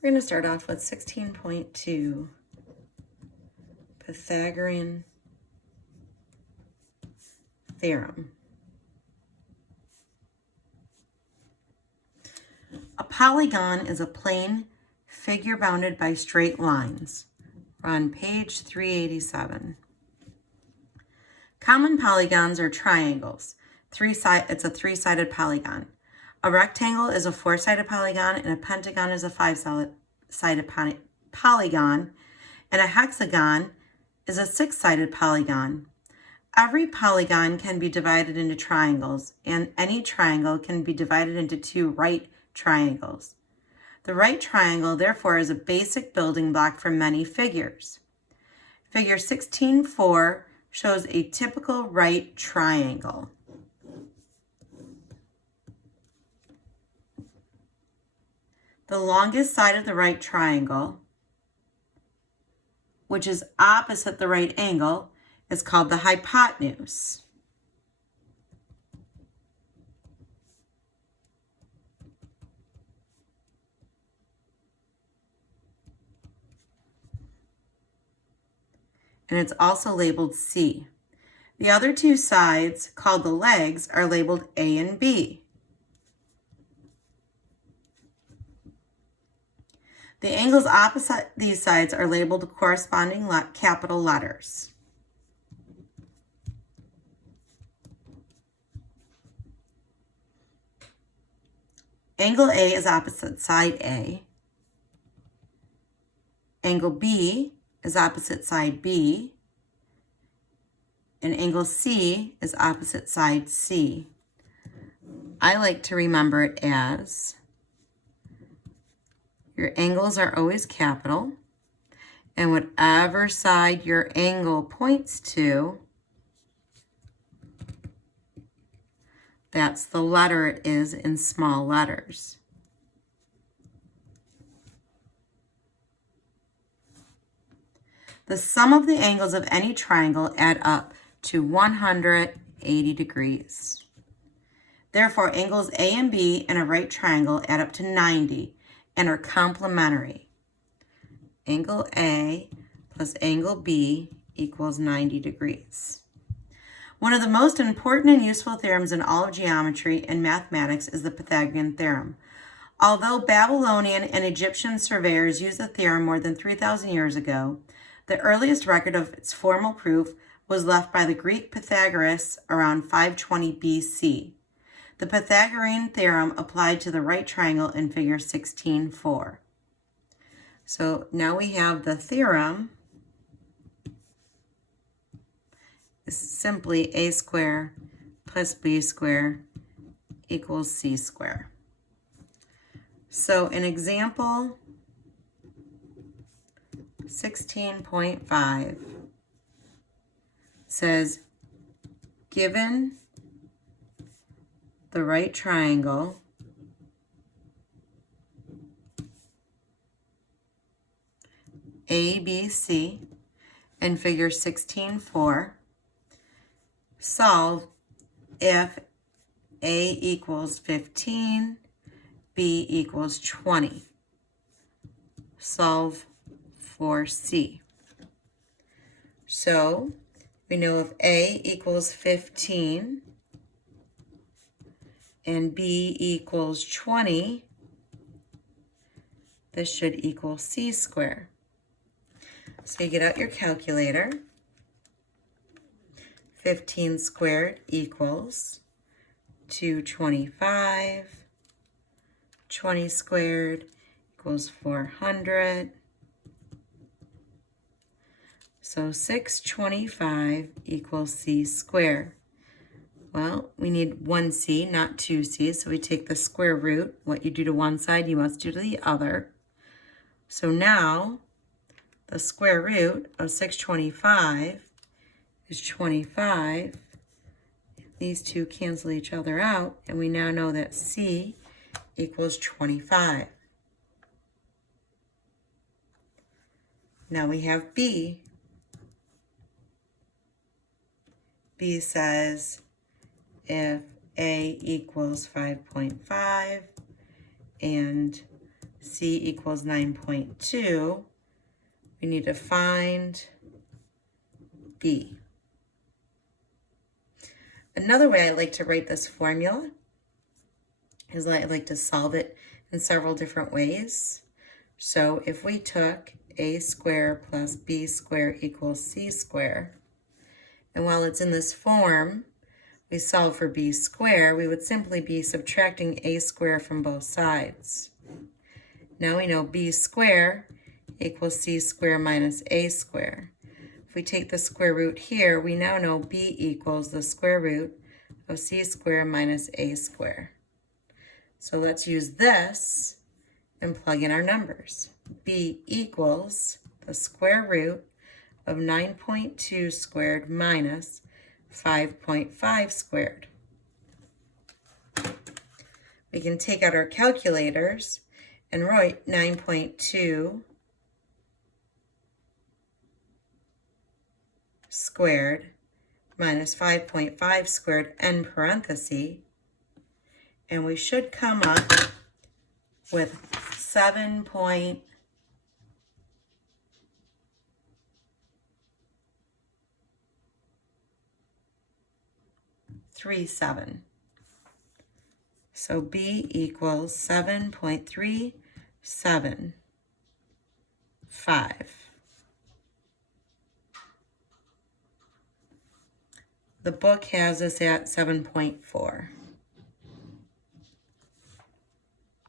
We're going to start off with 16.2, Pythagorean Theorem. A polygon is a plane figure bounded by straight lines. We're on page 387. Common polygons are triangles. It's a three-sided polygon. A rectangle is a four-sided polygon, and a pentagon is a five-sided polygon, and a hexagon is a six-sided polygon. Every polygon can be divided into triangles, and any triangle can be divided into two right triangles. The right triangle, therefore, is a basic building block for many figures. Figure 16.4 shows a typical right triangle. The longest side of the right triangle, which is opposite the right angle, is called the hypotenuse. And it's also labeled C. The other two sides, called the legs, are labeled A and B. The angles opposite these sides are labeled corresponding capital letters. Angle A is opposite side A. Angle B is opposite side B. And angle C is opposite side C. I like to remember it as your angles are always capital, and whatever side your angle points to, that's the letter it is in small letters. The sum of the angles of any triangle add up to 180 degrees. Therefore, angles A and B in a right triangle add up to 90 and are complementary. Angle A plus angle B equals 90 degrees. One of the most important and useful theorems in all of geometry and mathematics is the Pythagorean Theorem. Although Babylonian and Egyptian surveyors used the theorem more than 3,000 years ago, the earliest record of its formal proof was left by the Greek Pythagoras around 520 BC. The Pythagorean theorem applied to the right triangle in figure 16.4. So now we have the theorem is simply a squared plus b squared equals c squared. So in example 16.5 says, given the right triangle ABC in figure 16.4, solve if A equals 15, B equals 20. Solve for C. So we know if A equals 15 and B equals 20, this should equal C squared. So you get out your calculator. 15 squared equals 225. 20 squared equals 400. So 625 equals C squared. Well, we need 1c, not 2c, so we take the square root. What you do to one side, you must do to the other. So now, the square root of 625 is 25. These two cancel each other out, and we now know that c equals 25. Now we have b. B says if A equals 5.5 and C equals 9.2, we need to find B. Another way I like to write this formula is I like to solve it in several different ways. So if we took a squared plus b squared equals c squared, and while it's in this form, we solve for b squared, we would simply be subtracting a squared from both sides. Now we know b squared equals c squared minus a squared. If we take the square root here, we now know b equals the square root of c squared minus a squared. So let's use this and plug in our numbers. B equals the square root of 9.2 squared minus 5.5 squared. We can take out our calculators and write 9.2 squared minus 5.5 squared end parenthesis, and we should come up with 7.37. So B equals 7.375. The book has us at 7.4.